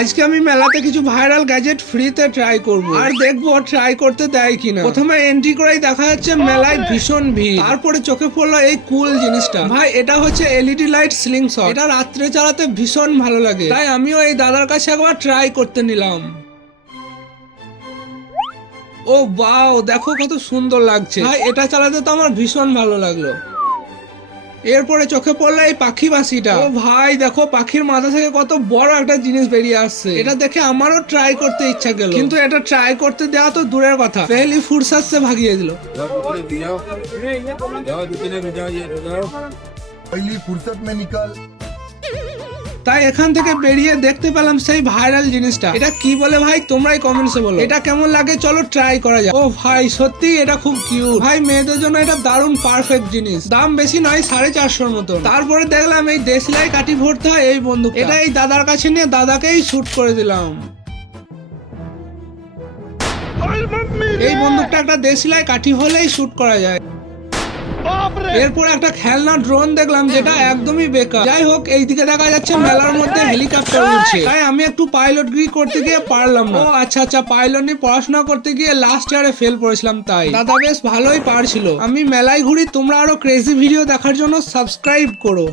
আজকে আমি মেলাতে কিছু ভাইরাল গ্যাজেট ফ্রিতে ট্রাই করব আর দেখবো ট্রাই করতে দেয় কিনা। প্রথমে এন্ট্রি করেই দেখা যাচ্ছে মেলায় ভীষণ ভিড়, তারপরে চোখে পড়লো এই কুল জিনিসটা। ভাই এটা হচ্ছে এলইডি লাইট স্লিং শট, এটা রাত্রে চালাতে ভীষণ ভালো লাগে, তাই আমিও এই দাদার কাছে একবার ট্রাই করতে নিলাম। ও বাও, দেখো কত সুন্দর লাগছে ভাই, এটা চালাতে তো আমার ভীষণ ভালো লাগলো। এরপরে চোখে পড়লো এই পাখি বাসিটা। ও ভাই দেখো পাখির মাথা থেকে কত বড় একটা জিনিস বেরিয়ে আসছে, এটা দেখে আমারও ট্রাই করতে ইচ্ছা গেল, কিন্তু এটা ট্রাই করতে দেওয়া তো দূরের কথা, পেহলি ফুরসাত সে ভাগিয়ে দিল। पहली फुर्सत में निकल। তাই এখান থেকে বেরিয়ে দেখতে পেলাম সেই ভাইরাল জিনিসটা, এটা কি বলে ভাই তোমরাই কমেন্টসে বলো, এটা কেমন লাগে চলো ট্রাই করা যাক। ও ভাই সত্যি এটা খুব কিউট ভাই, মেয়েদের জন্য এটা দারুণ পারফেক্ট জিনিস, দাম বেশি নয় 450 মতো। তারপরে দেখলাম এই দেশলাই কাঠি ভরতে হয় এই বন্দুক, এটা এই দাদার কাছে নিয়ে দাদাকেই শুট করে দিলাম। এই বন্দুকটা একটা দেশলাই কাঠি হলেই শুট করা যায়। এরপর একটা খেলনা ড্রোন দেখলাম যেটা একদমই বেকার। যাই হোক এইদিকে দেখা যাচ্ছে মেলার মধ্যে হেলিকপ্টার উড়ছে, তাই আমি একটু পাইলটগিরি করতে গিয়ে পারলাম না। ও আচ্ছা পাইলট নিয়ে পড়াশোনা করতে গিয়ে লাস্ট ইয়ারে ফেল করেছিলাম, তাই দাদা বেশ ভালোই পারছিল। আমি মেলায় ঘুরি, তোমরা আরো ক্রেজি ভিডিও দেখার জন্য সাবস্ক্রাইব করো।